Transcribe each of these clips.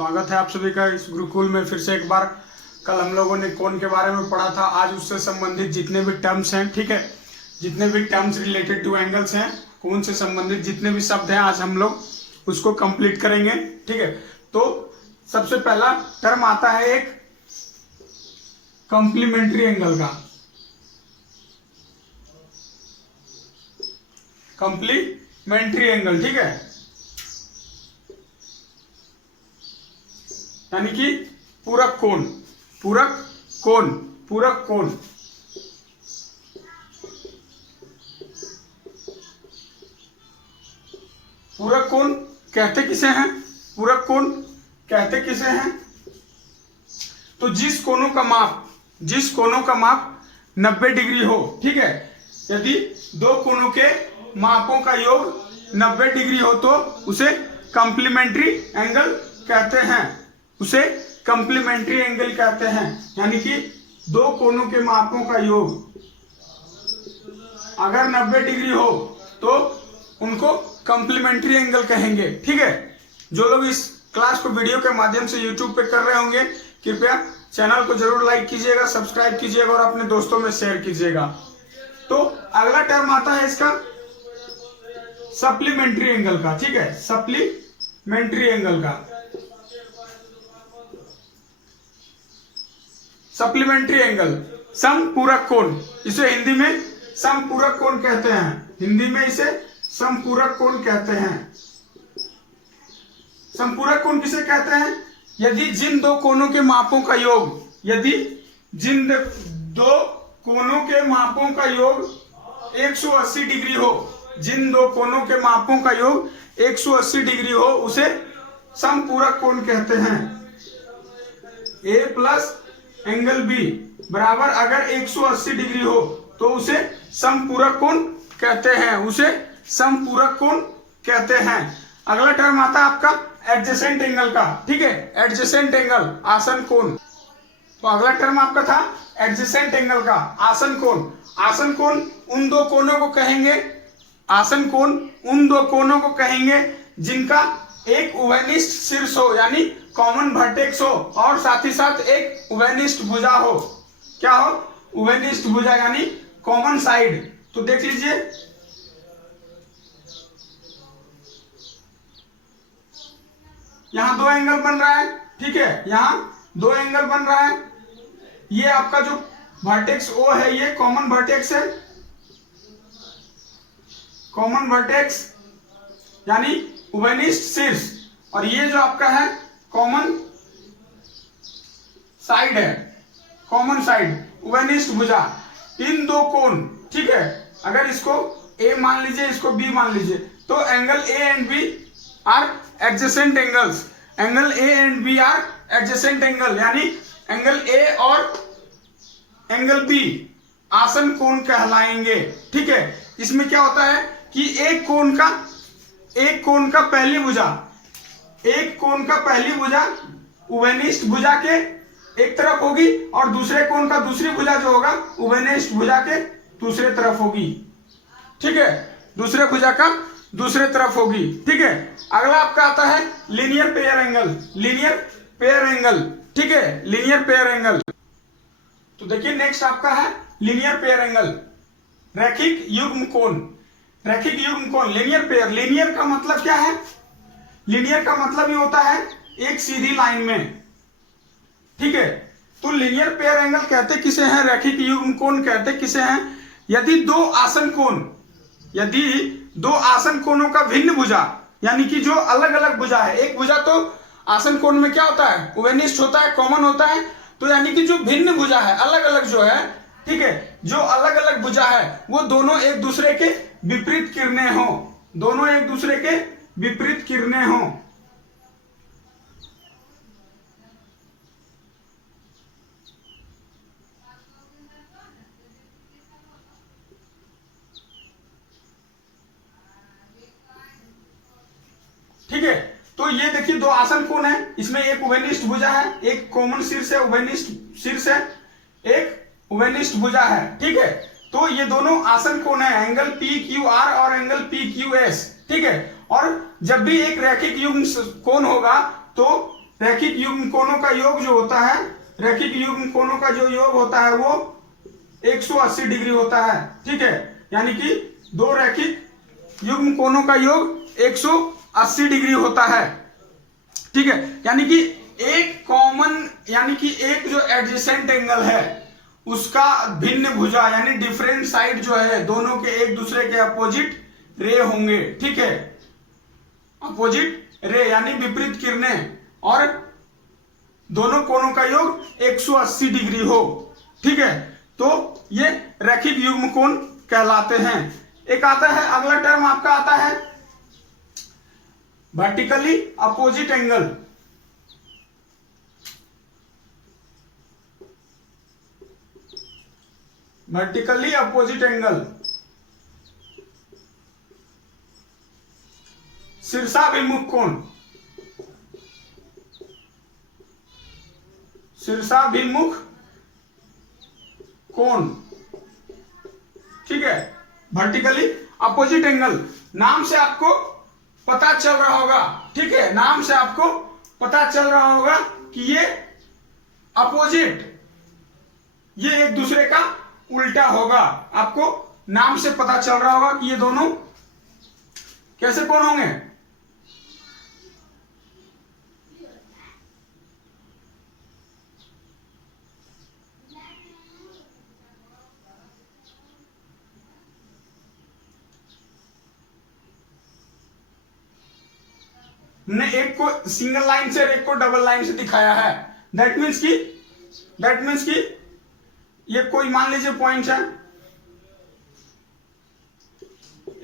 स्वागत है आप सभी का इस गुरुकुल में फिर से एक बार। कल हम लोगों ने कोण के बारे में पढ़ा था, आज उससे संबंधित जितने भी टर्म्स हैं, ठीक है, जितने भी टर्म्स रिलेटेड टू एंगल्स हैं, कोण से संबंधित जितने भी शब्द हैं, आज हम लोग उसको कंप्लीट करेंगे। ठीक है, तो सबसे पहला टर्म आता है एक कॉम्प्लीमेंट्री एंगल का। कॉम्प्लीमेंट्री एंगल, ठीक है, यानी कि पूरक कोण। पूरक कोण, पूरक कोण। पूरक कोण कहते किसे हैं? पूरक कोण कहते किसे हैं? तो जिस कोणों का माप 90 डिग्री हो, ठीक है, यदि दो कोणों के मापों का योग 90 डिग्री हो तो उसे कॉम्प्लीमेंट्री एंगल कहते हैं। उसे कॉम्प्लीमेंट्री एंगल कहते हैं, यानी कि दो कोणों के मापों का योग अगर 90 डिग्री हो तो उनको कॉम्प्लीमेंट्री एंगल कहेंगे। ठीक है, जो लोग इस क्लास को वीडियो के माध्यम से यूट्यूब पे कर रहे होंगे, कृपया चैनल को जरूर लाइक कीजिएगा, सब्सक्राइब कीजिएगा और अपने दोस्तों में शेयर कीजिएगा। तो अगला टर्म आता है इसका सप्लीमेंट्री एंगल का। ठीक है, सप्लीमेंट्री एंगल का। सप्लीमेंट्री एंगल, समपूरक कोण, इसे हिंदी में समपूरक कोण कहते हैं। हिंदी में इसे समपूरक कोण कहते हैं। समपूरक कोण किसे कहते हैं? यदि जिन दो कोणों के मापों का योग, यदि जिन दो कोणों के मापों का योग 180 डिग्री हो, जिन दो कोणों के मापों का योग 180 डिग्री हो, उसे समपूरक कोण कहते हैं। ए प्लस एंगल बी बराबर अगर 180 डिग्री हो तो उसे समपूरक कोण कहते हैं। उसे समपूरक कोण कहते हैं। अगला टर्म आता है आपका एडजेसेंट एंगल का। ठीक है, एडजेसेंट एंगल, आसन कोण। तो अगला टर्म आपका था एडजेसेंट एंगल का, आसन कोण। आसन कोण उन दो कोणों को कहेंगे, आसन कोण उन दो कोणों को कहेंगे जिनका एक उभयनिष्ठ शीर्ष हो, यानी कॉमन वर्टेक्स हो, और साथ ही साथ एक उभयनिष्ठ भुजा हो। क्या हो? उभयनिष्ठ भुजा, यानी कॉमन साइड। तो देख लीजिए, यहां दो एंगल बन रहा है। ठीक है, यहां दो एंगल बन रहा है। ये आपका जो वर्टेक्स ओ है, ये कॉमन वर्टेक्स है, कॉमन वर्टेक्स यानी उभयनिष्ठ शीर्ष, और ये जो आपका है कॉमन साइड है, कॉमन साइड, उभयनिष्ठ भुजा। इन दो कोण, ठीक है, अगर इसको ए मान लीजिए, इसको बी मान लीजिए, तो angle A and B are adjacent angles. Angle A and B are adjacent angle, यानी एंगल ए और एंगल बी आसन कोण कहलाएंगे। ठीक है, इसमें क्या होता है कि एक कोण का पहली भुजा, एक कोण का पहली भुजा उभयनिष्ठ भुजा के एक तरफ होगी और दूसरे कोण का दूसरी भुजा जो होगा उभयनिष्ठ भुजा के दूसरे तरफ होगी। ठीक है, दूसरे भुजा का दूसरे तरफ होगी। ठीक है, अगला आपका आता है linear pair angle. Linear pair angle, ठीक है, लीनियर पेयर एंगल। तो देखिए नेक्स्ट आपका है लीनियर पेयर एंगल, रैखिक युग्म कोण। रैखिक युग्म कोण, लीनियर पेयर। लीनियर का मतलब क्या है? लीनियर का मतलब ये होता है एक सीधी लाइन में। ठीक है, तो लीनियर पेयर एंगल कहते किसे हैं? रैखिक युग्म कोण कहते किसे हैं? यदि दो आसन कोण, यदि दो आसन कोणों का भिन्न भुजा, यानी कि जो अलग अलग भुजा है, एक भुजा तो आसन कोण में क्या होता है? उभयनिष्ठ होता है, कॉमन होता है। तो यानी कि जो भिन्न भुजा है, अलग अलग जो है, ठीक है, जो अलग अलग भुजा है, वो दोनों एक दूसरे के विपरीत किरणें हो, दोनों एक दूसरे के विपरीत किरणें हो। ठीक है, तो ये देखिए दो आसन कोण है, इसमें एक उभयनिष्ठ भुजा है, एक कॉमन शीर्ष है, उभयनिष्ठ शीर्ष है, एक उभयनिष्ठ भुजा है। ठीक है, तो ये दोनों आसन कोण है, एंगल पी क्यू आर और एंगल पी क्यू एस। ठीक है, और जब भी एक रैखिक युग्म कोण होगा तो रैखिक युग्म कोणों का योग जो होता है, रैखिक युग्म कोणों का जो योग होता है वो 180 डिग्री होता है। ठीक है, यानी कि दो रैखिक युग्म कोणों का योग 180 डिग्री होता है। ठीक है, यानी कि एक कॉमन, यानी कि एक जो एडजेसेंट एंगल है उसका भिन्न भुजा यानी डिफरेंट साइड जो है दोनों के एक दूसरे के अपोजिट रे होंगे। ठीक है, अपोजिट रे यानी विपरीत किरणें, और दोनों कोणों का योग 180 डिग्री हो। ठीक है, तो ये रैखिक युग्म कोण कहलाते हैं। एक आता है, अगला टर्म आपका आता है vertically opposite angle. Vertically opposite angle, शीर्षाभिमुख कोण, शीर्षाभिमुख कोण। ठीक है, वर्टिकली अपोजिट एंगल, नाम से आपको पता चल रहा होगा। ठीक है, नाम से आपको पता चल रहा होगा कि ये अपोजिट, ये एक दूसरे का उल्टा होगा। आपको नाम से पता चल रहा होगा कि ये दोनों कैसे कोण होंगे। हमने एक को सिंगल लाइन से और एक को डबल लाइन से दिखाया है। दैट मीन्स कि ये कोई मान लीजिए पॉइंट है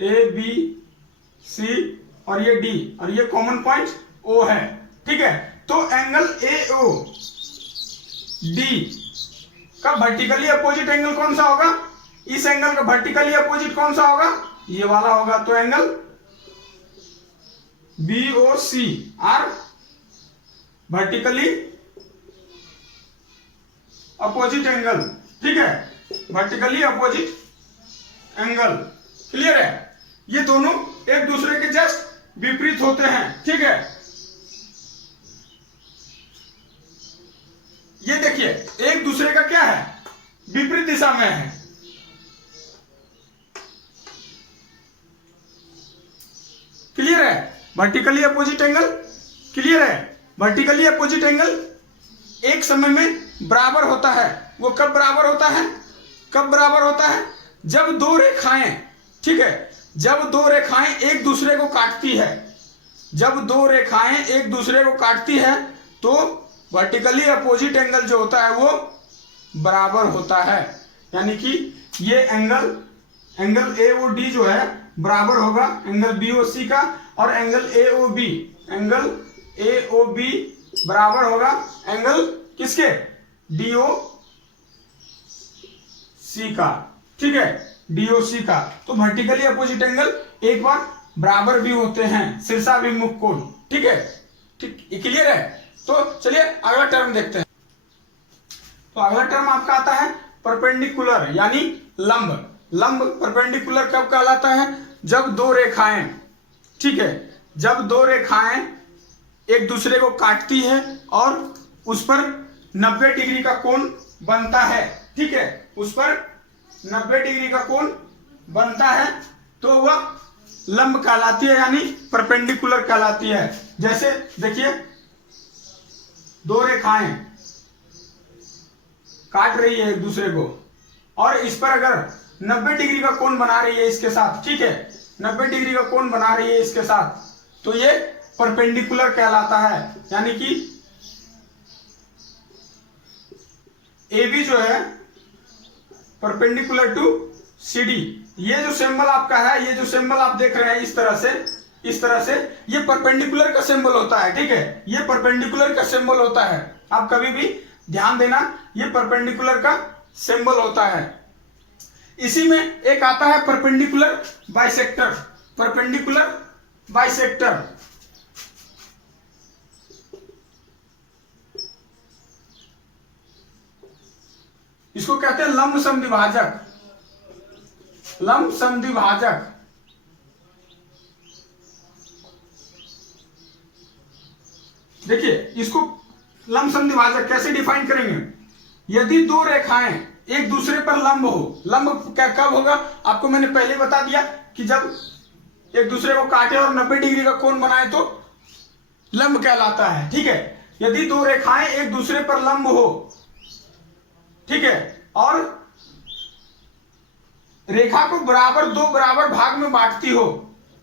ए बी सी और ये डी, और ये कॉमन पॉइंट ओ है। ठीक है, तो एंगल ए ओ डी का वर्टिकली अपोजिट एंगल कौन सा होगा? इस एंगल का वर्टिकली अपोजिट कौन सा होगा? ये वाला होगा। तो angle BOC are vertically opposite angle. ठीक है, वर्टिकली अपोजिट एंगल, क्लियर है? ये दोनों एक दूसरे के जस्ट विपरीत होते हैं। ठीक है, ये देखिए एक दूसरे का क्या है, विपरीत दिशा में है। क्लियर है? वर्टिकली अपोजिट एंगल, क्लियर है? वर्टिकली अपोजिट एंगल एक समय में बराबर होता है। वो कब बराबर होता है? कब बराबर होता है? जब दो रेखाएं, ठीक है, जब दो रेखाएं एक दूसरे को काटती है, जब दो रेखाएं एक दूसरे को काटती है तो वर्टिकली अपोजिट एंगल जो होता है वो बराबर होता है। यानी कि ये एंगल AOD जो है बराबर होगा एंगल BOC का, और एंगल AOB बराबर होगा एंगल किसके? DOC का। ठीक है, DOC का। तो वर्टिकली अपोजिट एंगल एक बार बराबर भी होते हैं, शीर्षाभिमुख कोण। ठीक है, ठीक, क्लियर है? तो चलिए अगला टर्म देखते हैं। तो अगला टर्म आपका आता है परपेंडिकुलर यानी लंब। लंब परपेंडिकुलर कब कहलाता है? जब दो रेखाएं, ठीक है, जब दो रेखाएं एक दूसरे को काटती है और उस पर 90 डिग्री का कोण बनता है। ठीक है, उस पर 90 डिग्री का कोण बनता है तो वह लंब कहलाती है, यानी परपेंडिकुलर कहलाती है। जैसे देखिए दो रेखाएं काट रही है एक दूसरे को और इस पर अगर 90 डिग्री का कोण बना रही है इसके साथ, ठीक है, 90 डिग्री का कोण बना रही है इसके साथ, तो ये परपेंडिकुलर कहलाता है। यानी कि AB जो है परपेंडिकुलर टू CD। ये जो सिंबल आपका है, ये जो सिंबल आप देख रहे हैं इस तरह से ये परपेंडिकुलर का सिंबल होता है। ठीक है, ये परपेंडिकुलर का सिंबल होता है। आप कभी भी ध्यान देना, ये परपेंडिकुलर का सिंबल होता है। इसी में एक आता है परपेंडिकुलर बाइसेक्टर। परपेंडिकुलर बाइसेक्टर इसको कहते हैं लंब समद्विभाजक। लंब समद्विभाजक देखिए इसको लंबसम द्विभाजक कैसे डिफाइन करेंगे। यदि दो रेखाएं एक दूसरे पर लंब हो, लंब क्या कब होगा आपको मैंने पहले बता दिया कि जब एक दूसरे को काटे और 90 डिग्री का कोण बनाए तो लंब कहलाता है। ठीक है, यदि दो रेखाएं एक दूसरे पर लंब हो, ठीक है, और रेखा को दो बराबर भाग में बांटती हो,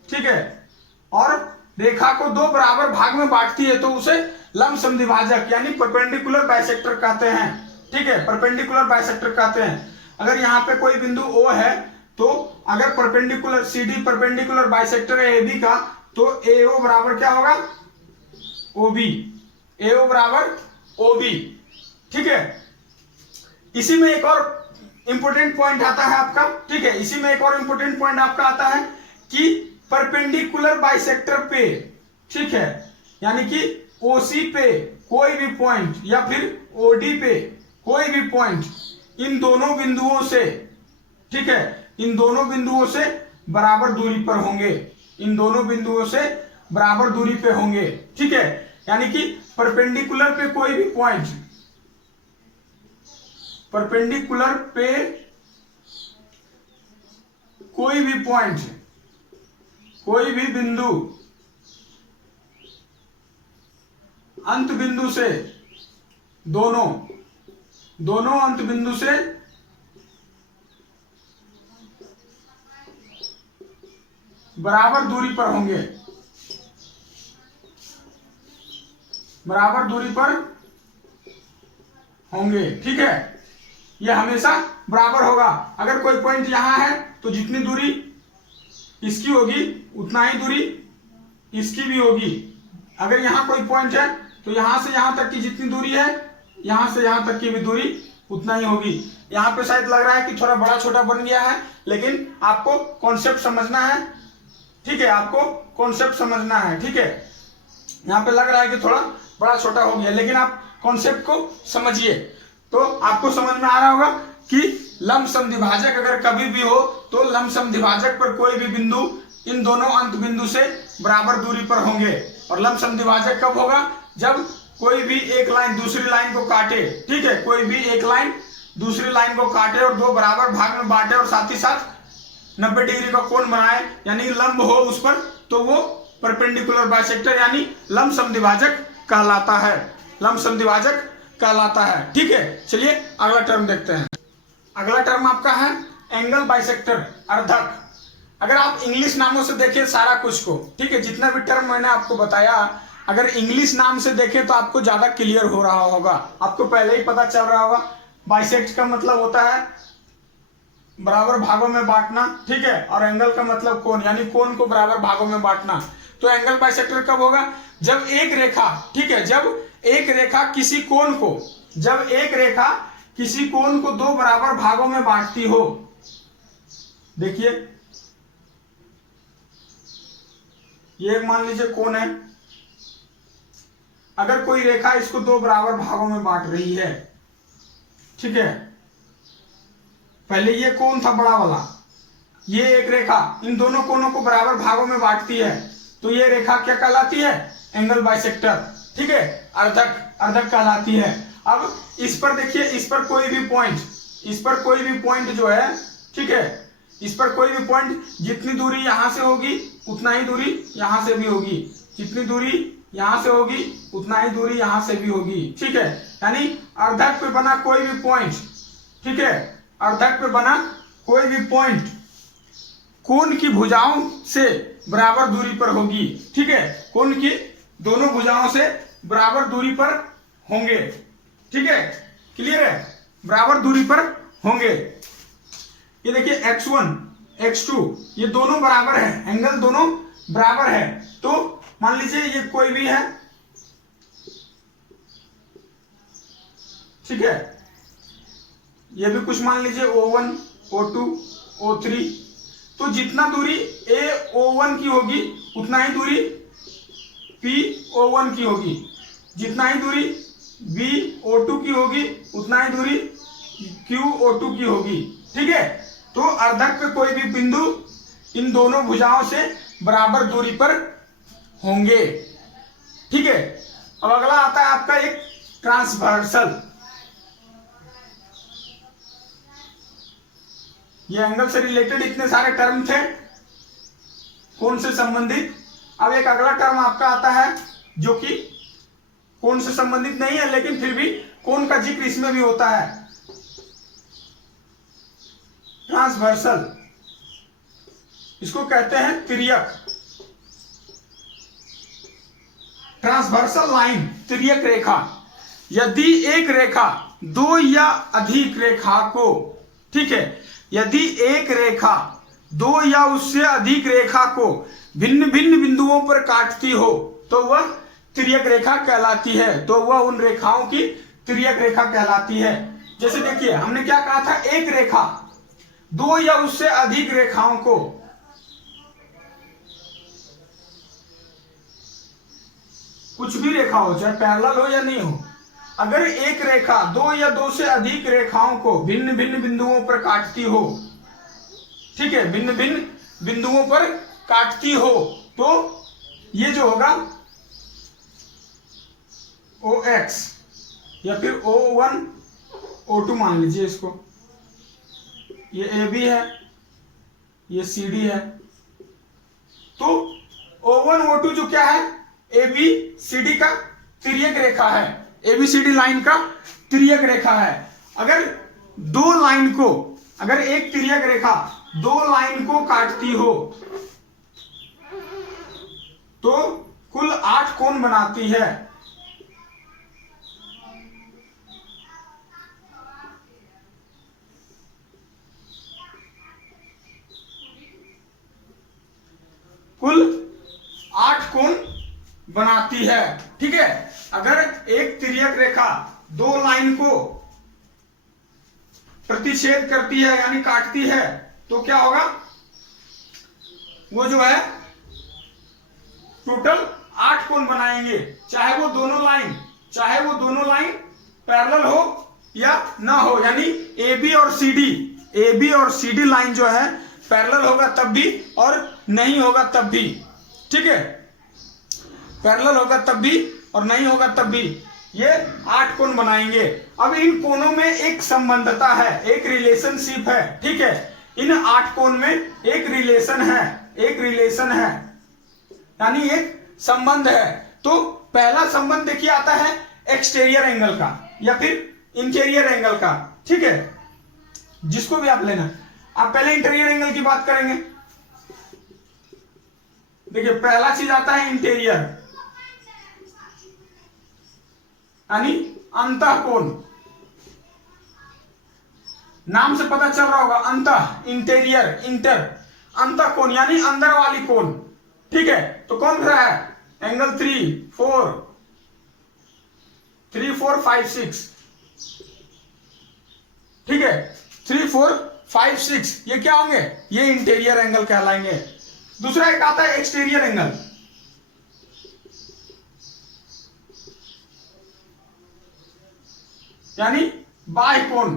ठीक है, और रेखा को दो बराबर भाग में बांटती है तो उसे लंबसम द्विभाजक यानी परपेंडिकुलर बाइसेक्टर कहते हैं। ठीक है, परपेंडिकुलर बाइसेक्टर कहते हैं। अगर यहाँ पे कोई बिंदु O है तो अगर परपेंडिकुलर CD परपेंडिकुलर बाइसेक्टर है AB का तो AO बराबर क्या होगा, OB, AO बराबर OB। ठीक है, इसी में एक और इंपोर्टेंट पॉइंट आता है आपका। ठीक है, इसी में एक और इंपोर्टेंट पॉइंट आपका आता है कि परपेंडिकुलर बाइसेक्टर पे, ठीक है, यानी कि OC पे कोई भी पॉइंट या फिर OD पे कोई भी पॉइंट इन दोनों बिंदुओं से, ठीक है, इन दोनों बिंदुओं से बराबर दूरी पर होंगे, इन दोनों बिंदुओं से बराबर दूरी पे होंगे। ठीक है, यानी कि परपेंडिकुलर पे कोई भी पॉइंट, परपेंडिकुलर पे कोई भी पॉइंट, कोई भी बिंदु अंत बिंदु से दोनों अंत बिंदु से बराबर दूरी पर होंगे, बराबर दूरी पर होंगे। ठीक है, यह हमेशा बराबर होगा। अगर कोई पॉइंट यहां है तो जितनी दूरी इसकी होगी उतना ही दूरी इसकी भी होगी। अगर यहां कोई पॉइंट है तो यहां से यहां तक की जितनी दूरी है यहां से यहां तक की भी दूरी उतना ही होगी। यहां पे शायद लग रहा है कि थोड़ा बड़ा छोटा बन गया है, लेकिन आपको कॉन्सेप्ट समझना है। ठीक है, आपको कॉन्सेप्ट समझना है। ठीक है, यहां पे लग रहा है कि थोड़ा बड़ा छोटा हो गया, लेकिन आप कॉन्सेप्ट को समझिए तो आपको समझ में आ रहा होगा कि लंबसम द्विभाजक अगर कभी भी हो तो लंबसम द्विभाजक पर कोई भी बिंदु इन दोनों अंत बिंदु से बराबर दूरी पर होंगे। और लंबसम द्विभाजक कब होगा, जब कोई भी एक लाइन दूसरी लाइन को काटे। ठीक है, कोई भी एक लाइन दूसरी लाइन को काटे और दो बराबर भाग में बांटे और साथ ही साथ 90 डिग्री का कोण बनाए, यानी लंब हो उस पर, तो वो परपेंडिकुलर बाइसेक्टर यानी लंबसम द्विभाजक कहलाता है, लंबसम द्विभाजक कहलाता है। ठीक है, चलिए अगला टर्म देखते हैं। अगला टर्म आपका है एंगल बाइसेक्टर, अर्धक। अगर आप इंग्लिश नामों से देखें सारा कुछ को, ठीक है, जितना भी टर्म मैंने आपको बताया अगर इंग्लिश नाम से देखें तो आपको ज्यादा क्लियर हो रहा होगा, आपको पहले ही पता चल रहा होगा। बाइसेक्ट का मतलब होता है बराबर भागों में बांटना, ठीक है, और एंगल का मतलब कोण, यानी कोण को बराबर भागों में बांटना। तो एंगल बाइसेक्टर कब होगा, जब एक रेखा, ठीक है, जब एक रेखा किसी कोण को, जब एक रेखा किसी कोण को दो बराबर भागों में बांटती हो। देखिए ये एक मान लीजिए कोण है, अगर कोई रेखा इसको दो बराबर भागों में बांट रही है, ठीक है, पहले ये कोण था बड़ा वाला, ये एक रेखा इन दोनों कोणों को बराबर भागों में बांटती है, तो ये रेखा क्या कहलाती है, एंगल बाइसेक्टर। ठीक है, अर्धक, अर्धक कहलाती है। अब इस पर देखिए, इस पर कोई भी पॉइंट, इस पर कोई भी पॉइंट जो है, ठीक है, इस पर कोई भी पॉइंट जितनी दूरी यहां से होगी उतना ही दूरी यहां से भी होगी, जितनी दूरी यहां से होगी उतना ही दूरी यहां से भी होगी। ठीक है, यानी अर्धक पे बना कोई भी पॉइंट, ठीक है, अर्धक पे बना कोई भी पॉइंट कोण की भुजाओं से बराबर दूरी पर होगी। ठीक है, कोण की दोनों भुजाओं से बराबर दूरी पर होंगे। ठीक है, क्लियर है, बराबर दूरी पर होंगे। ये देखिए x1 x2 ये दोनों बराबर है, एंगल दोनों बराबर है। तो मान लीजिए ये कोई भी है, ठीक है, ये भी कुछ मान लीजिए O1 O2 O3, तो जितना दूरी AO1 की होगी उतना ही दूरी PO1 की होगी, जितना ही दूरी BO2 की होगी उतना ही दूरी QO2 की होगी। ठीक है, तो अर्धक पे कोई भी बिंदु इन दोनों भुजाओं से बराबर दूरी पर होंगे। ठीक है, अब अगला आता है आपका एक ट्रांसवर्सल। ये एंगल से रिलेटेड इतने सारे टर्म थे, कोण से संबंधित। अब एक अगला टर्म आपका आता है जो कि कोण से संबंधित नहीं है, लेकिन फिर भी कोण का जिक्र इसमें भी होता है, ट्रांसवर्सल। इसको कहते हैं तिर्यक। ट्रांसवर्सल लाइन, तिर्यक रेखा। यदि एक रेखा दो या अधिक रेखा को, ठीक है, यदि एक रेखा दो या उससे अधिक रेखा को भिन्न भिन्न बिंदुओं पर काटती हो तो वह तिर्यक रेखा कहलाती है। तो वह उन रेखाओं की तिर्यक रेखा कहलाती है। जैसे देखिए हमने क्या कहा था, एक रेखा दो या उससे अधिक रेखाओं को, कुछ भी रेखा हो, चाहे पैरेलल हो या नहीं हो, अगर एक रेखा दो या दो से अधिक रेखाओं को भिन्न भिन्न बिंदुओं पर काटती हो, ठीक है, भिन्न भिन्न बिंदुओं पर काटती हो, तो ये जो होगा OX या फिर O1 O2 मान लीजिए इसको, ये AB है, ये CD है। तो O1 O2 जो क्या है, ABCD का तिर्यक रेखा है, ABCD लाइन का तिर्यक रेखा है। अगर दो लाइन को, अगर एक तिर्यक रेखा दो लाइन को काटती हो तो कुल 8 कोण बनाती है। कुल 8 कोण बनाती है, ठीक है। अगर एक तिर्यक रेखा दो लाइन को प्रतिच्छेद करती है यानी काटती है तो क्या होगा, वो जो है टोटल 8 कोण बनाएंगे, चाहे वो दोनों लाइन पैरेलल हो या ना हो। यानी AB और CD लाइन जो है पैरेलल होगा तब भी और नहीं होगा तब भी, ठीक है, पैरेलल होगा तब भी और नहीं होगा तब भी, ये 8 कोण बनाएंगे। अब इन कोणों में एक संबंधता है, एक रिलेशनशिप है, ठीक है। इन 8 कोण में एक रिलेशन है, यानी एक संबंध है। तो पहला संबंध देखिए आता है एक्सटीरियर एंगल का या फिर इंटीरियर एंगल का, ठीक है, जिसको भी आप लेना। आप पहले इंटीरियर एंगल की बात करेंगे। देखिए पहला चीज आता है इंटीरियर, यानी अंतः कोण। नाम से पता चल रहा होगा, अंतः, इंटीरियर, इंटर, अंतः कोण यानी अंदर वाली कोण, ठीक है। तो कौन सा है, एंगल 3, 4, 5, 6, ठीक है, 3, 4, 5, 6 ये क्या होंगे, ये इंटीरियर एंगल कहलाएंगे। दूसरा एक आता है एक्सटीरियर एंगल, यानी बाह्य कोण।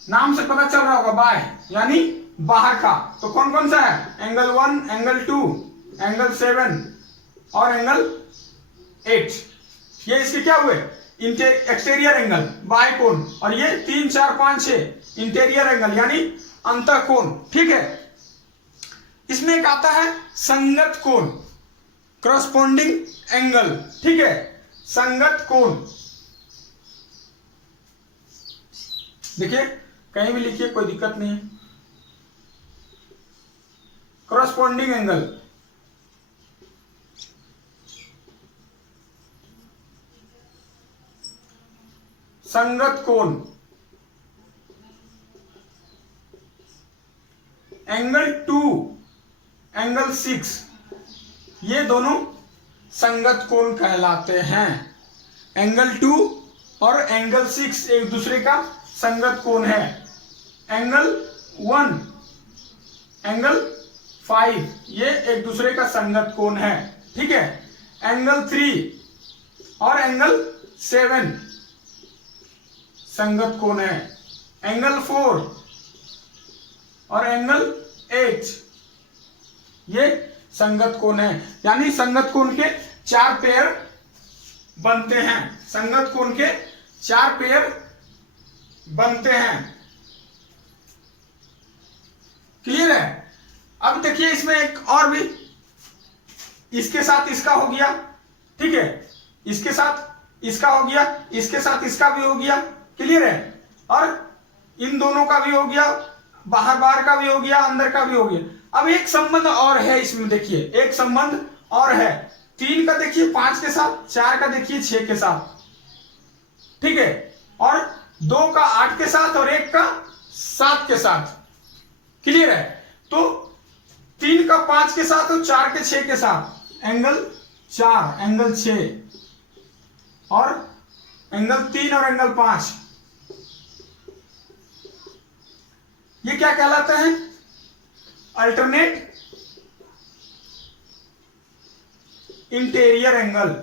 नाम से पता चल रहा होगा, बाह्य यानी बाहर का। तो कौन कौन सा है, एंगल 1, एंगल 2, एंगल 7 और एंगल 8। ये इसके क्या हुए, एक्सटीरियर एंगल, बाह्य कोण। और ये 3, 4, 5, 6 इंटीरियर एंगल यानी अंतः कोण, ठीक है। इसमें एक आता है संगत कोण, करस्पॉन्डिंग एंगल, ठीक है, संगत कोण। देखिए कहीं भी लिखिए, कोई दिक्कत नहीं है। करस्पॉन्डिंग एंगल, संगत कोण, एंगल 2, एंगल 6 ये दोनों संगत कोण कहलाते हैं। एंगल 2 और एंगल 6 एक दूसरे का संगत कोण है। एंगल 1, एंगल 5 ये एक दूसरे का संगत कोण है, ठीक है। एंगल 3 और एंगल 7 संगत कोण है। एंगल 4 और एंगल 8 ये संगत कोण है, यानी संगत कोण के 4 पेयर बनते हैं, संगत कोण के 4 पेयर बनते हैं। क्लियर है। अब देखिए इसमें एक और भी, इसके साथ इसका हो गया, ठीक है, इसके साथ इसका हो गया, इसके साथ इसका भी हो गया। क्लियर है। और इन दोनों का भी हो गया, बाहर बाहर का भी हो गया, अंदर का भी हो गया। अब एक संबंध और है इसमें, देखिए एक संबंध और है, 3 का देखिए 5 के साथ, 4 का देखिए 6 के साथ, ठीक है, और 2 का 8 के साथ और 1 का 7 के साथ। क्लियर है। तो 3 का 5 के साथ और 4 के 6 के साथ एंगल 4, एंगल 6 और एंगल 3 और एंगल 5, ये क्या कहलाते हैं? Alternate interior angle,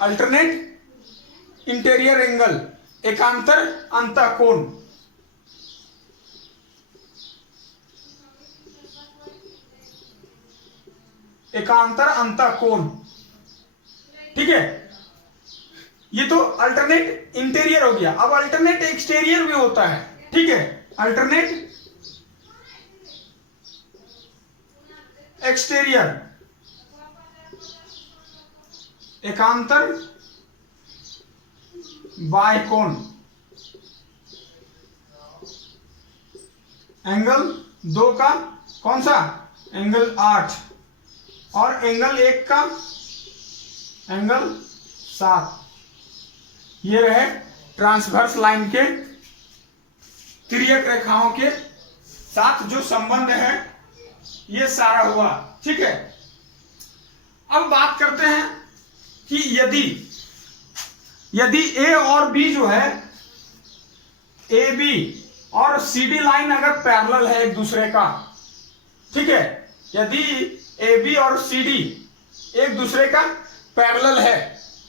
alternate interior angle, एकांतर अंतःकोण। एकांतर अंतःकोण, ठीक है। ये तो अल्टरनेट इंटीरियर हो गया। अब अल्टरनेट एक्सटीरियर भी होता है, ठीक है, अल्टरनेट एक्सटीरियर, एकांतर बाह्यकोण, एंगल 2 का कौन सा? एंगल 8 और एंगल 1 का एंगल 7। ये रहे ट्रांसवर्स लाइन के तिर्यक रेखाओं के साथ जो संबंध है, ये सारा हुआ, ठीक है। अब बात करते हैं कि यदि ए और बी जो है, ए बी और सी डी लाइन अगर पैरेलल है एक दूसरे का, ठीक है, यदि ए बी और सी डी एक दूसरे का पैरेलल है,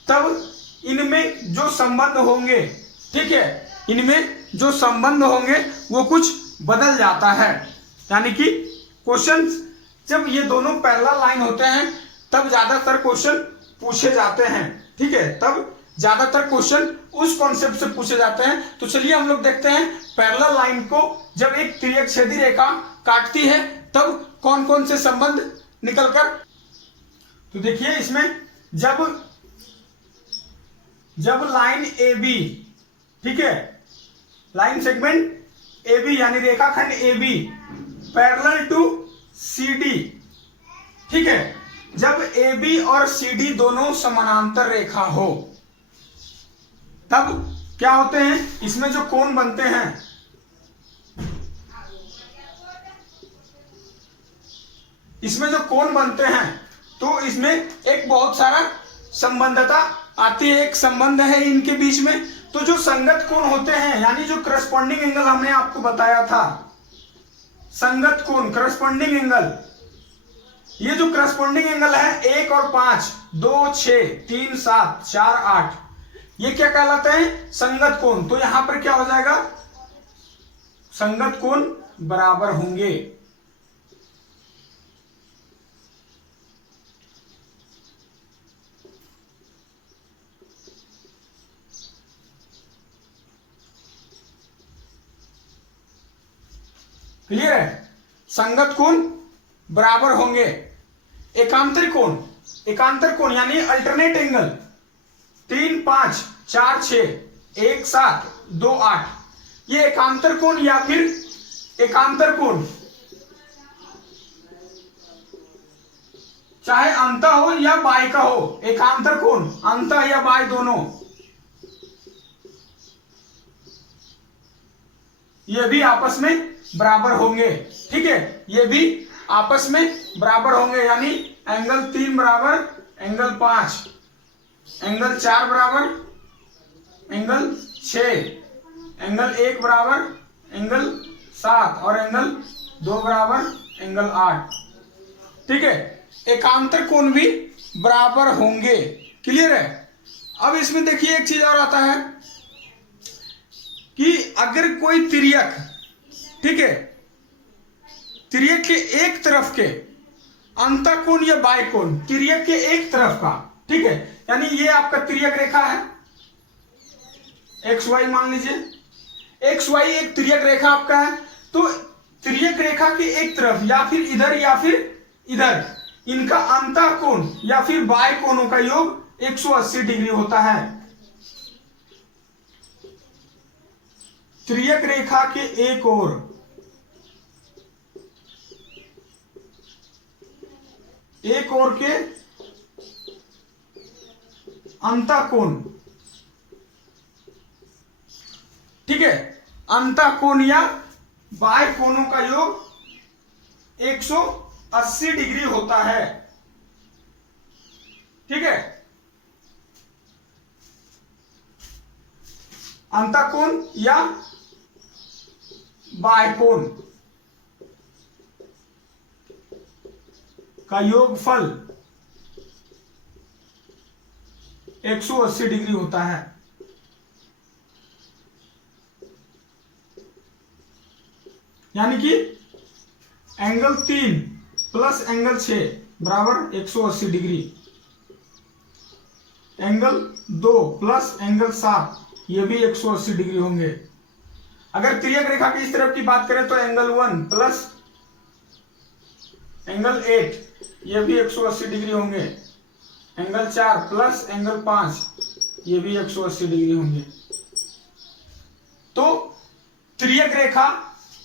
तब इनमें जो संबंध होंगे, ठीक है, इनमें जो संबंध होंगे वो कुछ बदल जाता है। यानी कि क्वेश्चन जब ये दोनों पैरेलल लाइन होते हैं तब ज्यादातर क्वेश्चन पूछे जाते हैं, ठीक है, तब ज्यादातर क्वेश्चन उस कॉन्सेप्ट से पूछे जाते हैं। तो चलिए हम लोग देखते हैं पैरेलल लाइन को जब एक तिर्यकछेदी रेखा काटती है तब कौन कौन से संबंध निकलकर। तो देखिए इसमें जब लाइन ए बी, ठीक है, लाइन सेगमेंट ए बी यानी रेखाखंड A B parallel to C D, ठीक है, जब ए बी और सी डी दोनों समानांतर रेखा हो तब क्या होते हैं, इसमें जो कोण बनते हैं, इसमें जो कोण बनते हैं तो इसमें एक बहुत सारा संबंधता आती है, एक संबंध है इनके बीच में। तो जो संगत कोण होते हैं, यानी जो करस्पॉन्डिंग एंगल हमने आपको बताया था, संगत कोण करस्पॉन्डिंग एंगल, ये जो करस्पॉन्डिंग एंगल है 1 और 5, 2, 6, 3, 7, 4, 8, ये क्या कहलाते हैं? संगत कोण। तो यहां पर क्या हो जाएगा? संगत कोण बराबर होंगे। क्लियर है? संगत कोण बराबर होंगे। एकांतर कोण, एकांतर कोण यानी अल्टरनेट एंगल 3, 5, 4, 6, 1, 7, 2, 8, ये एकांतर कोण या फिर एकांतर कोण, चाहे अंत हो या बाय का हो, एकांतर कोण अंत या बाय दोनों, ये भी आपस में बराबर होंगे, ठीक है, ये भी आपस में बराबर होंगे। यानी एंगल 3 बराबर एंगल 5, एंगल 4 बराबर एंगल 6, एंगल 1 बराबर एंगल 7 और एंगल 2 बराबर एंगल 8, ठीक है, एकांतर कोण भी बराबर होंगे। क्लियर है? अब इसमें देखिए एक चीज और आता है कि अगर कोई तिर्यक, ठीक है, तिर्यक के एक तरफ के अंतःकोण या बाह्यकोण, तिर्यक के एक तरफ का, ठीक है, यानी ये आपका तिर्यक रेखा है एक्स वाई, मान लीजिए एक्स वाई एक तिर्यक रेखा आपका है। तो तिर्यक रेखा के एक तरफ या फिर इधर या फिर इधर, इनका अंतःकोण या फिर बाह्य कोणों का योग 180 डिग्री होता है। तिर्यक रेखा के एक ओर के अंतःकोण, ठीक है, अंतःकोण या बाह्य कोणों का योग 180 डिग्री होता है, ठीक है। अंतःकोण या बाह्य कोण का योगफल 180 डिग्री होता है। यानी कि एंगल 3 प्लस एंगल 6 बराबर 180 डिग्री, एंगल 2 प्लस एंगल 7 ये भी 180 डिग्री होंगे। अगर तिर्यक रेखा की इस तरफ की बात करें तो एंगल 1 प्लस एंगल 8 ये भी 180 डिग्री होंगे, एंगल 4 प्लस एंगल 5 ये भी 180 डिग्री होंगे। तो तिर्यक रेखा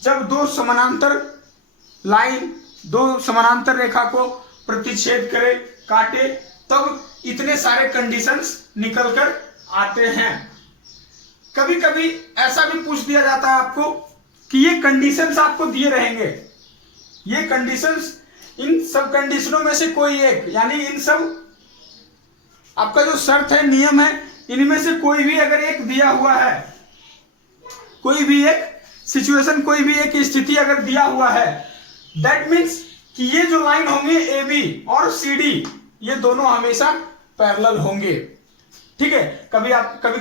जब दो समानांतर लाइन, दो समानांतर रेखा को प्रतिच्छेद करे, काटे, तब इतने सारे कंडीशंस निकल कर आते हैं। कभी कभी ऐसा भी पूछ दिया जाता है आपको कि ये कंडीशंस आपको दिए रहेंगे, ये कंडीशंस, इन सब कंडीशनों में से कोई एक, यानी इन सब आपका जो शर्त है, नियम है, इनमें से कोई भी अगर एक दिया हुआ है, कोई भी एक सिचुएशन, कोई भी एक स्थिति अगर दिया हुआ है, दैट मीन्स कि ये जो लाइन होंगे ए बी और सी डी, ये दोनों हमेशा पैरेलल होंगे, ठीक है। कभी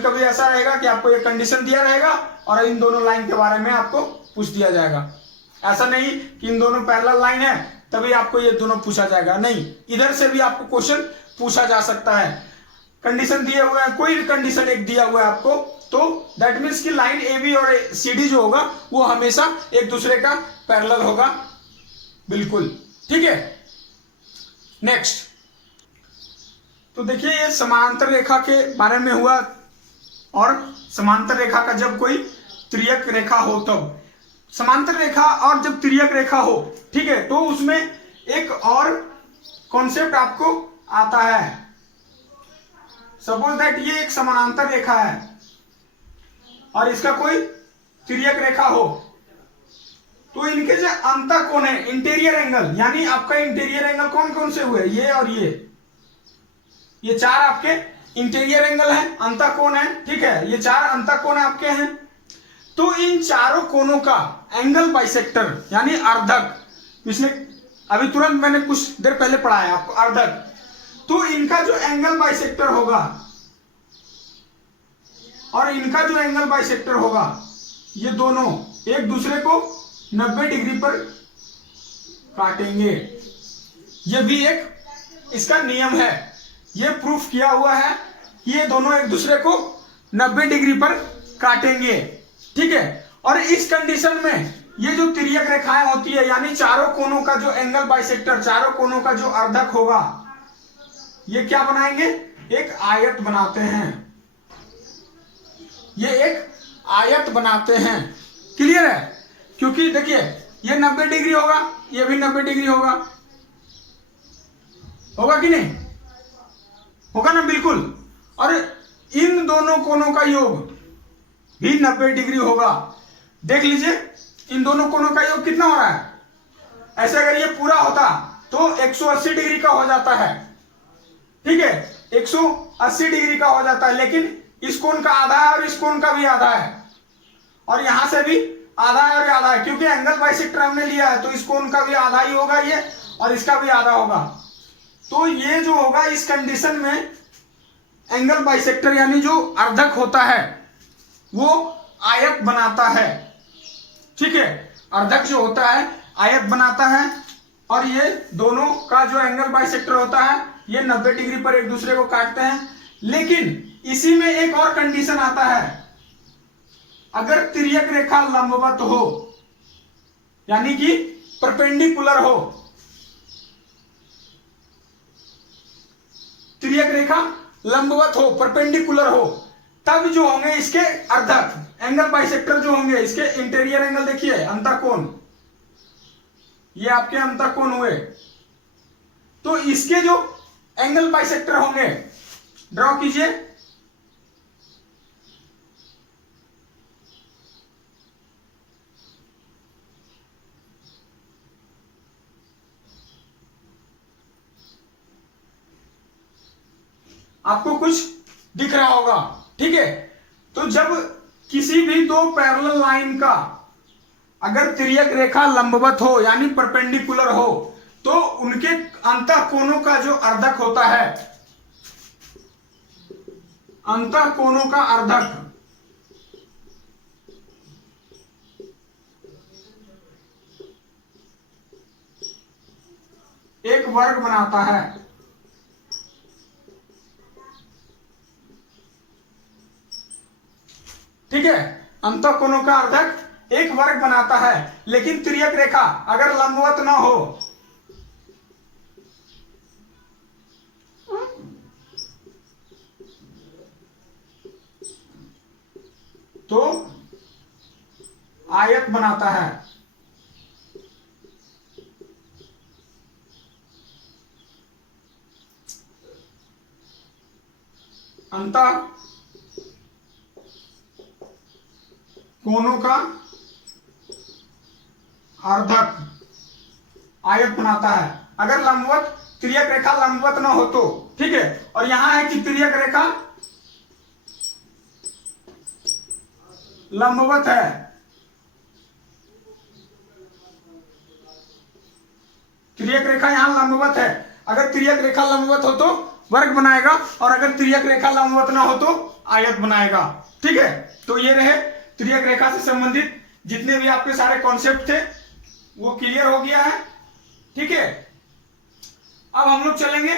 कभी ऐसा रहेगा कि आपको ये कंडीशन दिया रहेगा और इन दोनों लाइन के बारे में आपको पूछ दिया जाएगा। ऐसा नहीं कि इन दोनों पैरेलल लाइन है तभी आपको ये दोनों पूछा जाएगा, नहीं, इधर से भी आपको क्वेश्चन पूछा जा सकता है। कंडीशन दिए हुए हैं, कोई कंडीशन एक दिया हुआ है आपको, तो दैट मीन्स कि लाइन ए बी और सी डी जो होगा वो हमेशा एक दूसरे का पैरेलल होगा, बिल्कुल, ठीक है। नेक्स्ट, तो देखिए ये समांतर रेखा के बारे में हुआ, और समांतर रेखा का जब कोई तिर्यक रेखा हो तब, समांतर रेखा और जब तिर्यक रेखा हो, ठीक है, तो उसमें एक और कॉन्सेप्ट आपको आता है। सपोज दैट ये एक समानांतर रेखा है और इसका कोई तिर्यक रेखा हो, तो इनके जो अंतःकोण है, इंटीरियर एंगल, यानी आपका इंटीरियर एंगल कौन कौन से हुए, ये और ये चार आपके इंटीरियर एंगल है, अंतःकोण है, ठीक है, ये चार अंतःकोण आपके हैं। तो इन चारों कोणों का एंगल बाइसेक्टर यानी अर्धक, पिछले अभी तुरंत मैंने कुछ देर पहले पढ़ाया आपको अर्धक, तो इनका जो एंगल बाइसेक्टर होगा और इनका जो एंगल बाइसेक्टर होगा, ये दोनों एक दूसरे को 90 डिग्री पर काटेंगे। ये भी एक इसका नियम है, ये प्रूफ किया हुआ है कि ये दोनों एक दूसरे को 90 डिग्री पर काटेंगे, ठीक है। और इस कंडीशन में ये जो तिर्यक रेखाएं होती है, यानी चारों कोनों का जो एंगल बाइसेक्टर, चारों कोनों का जो अर्धक होगा, ये क्या बनाएंगे, एक आयत बनाते हैं, ये एक आयत बनाते हैं। क्लियर है? क्योंकि देखिए ये 90 डिग्री होगा, ये भी 90 डिग्री होगा, होगा कि नहीं, होगा ना, बिल्कुल। और इन दोनों कोनों का योग भी 90 डिग्री होगा। देख लीजिए इन दोनों कोनों का योग कितना हो रहा है, ऐसे अगर ये पूरा होता तो 180 डिग्री का हो जाता है, ठीक है, 180 डिग्री का हो जाता है, लेकिन इस कोण का आधा है और इस कोण का भी आधा है, और यहां से भी आधा है और आधा है, क्योंकि एंगल बाइसेक्टर हमने लिया है, तो इस कोण का भी आधा ही होगा ये, और इसका भी आधा होगा। तो ये जो होगा इस कंडीशन में एंगल बाइसेक्टर यानी जो अर्धक होता है वो आयत बनाता है, ठीक है। अर्धक जो होता है आयत बनाता है और ये दोनों का जो एंगल बाइसेक्टर होता है ये 90 डिग्री पर एक दूसरे को काटते हैं। लेकिन इसी में एक और कंडीशन आता है, अगर तिर्यक रेखा लंबवत हो यानी कि परपेंडिकुलर हो, तिर्यक रेखा लंबवत हो, परपेंडिकुलर हो, तब जो होंगे इसके अर्धक एंगल बाइसेक्टर जो होंगे, इसके इंटीरियर एंगल देखिए अंतःकोण, ये आपके अंतःकोण हुए, तो इसके जो एंगल बाइसेक्टर होंगे ड्रॉ कीजिए। आपको कुछ दिख रहा होगा, ठीक है। तो जब किसी भी दो पैरेलल लाइन का अगर तिर्यक रेखा लंबवत हो यानी परपेंडिकुलर हो तो उनके अंतःकोणों का जो अर्धक होता है, अंतःकोणों का अर्धक एक वर्ग बनाता है। ठीक है, अंतःकोणों का अर्धक एक वर्ग बनाता है। लेकिन तिर्यक रेखा अगर लंबवत ना हो तो आयत बनाता है। अंतः कोणों का अर्धक आयत बनाता है अगर लंबवत तिर्यक रेखा लंबवत ना हो तो। ठीक है, और यहां है कि तिर्यक रेखा लंबवत है, तिर्यक रेखा यहां लंबवत है। अगर तिर्यक रेखा लंबवत हो तो वर्ग बनाएगा और अगर तिर्यक रेखा लंबवत ना हो तो आयत बनाएगा। ठीक है, तो ये रहे तिर्यक रेखा से संबंधित जितने भी आपके सारे कॉन्सेप्ट थे वो क्लियर हो गया है। ठीक है, अब हम लोग चलेंगे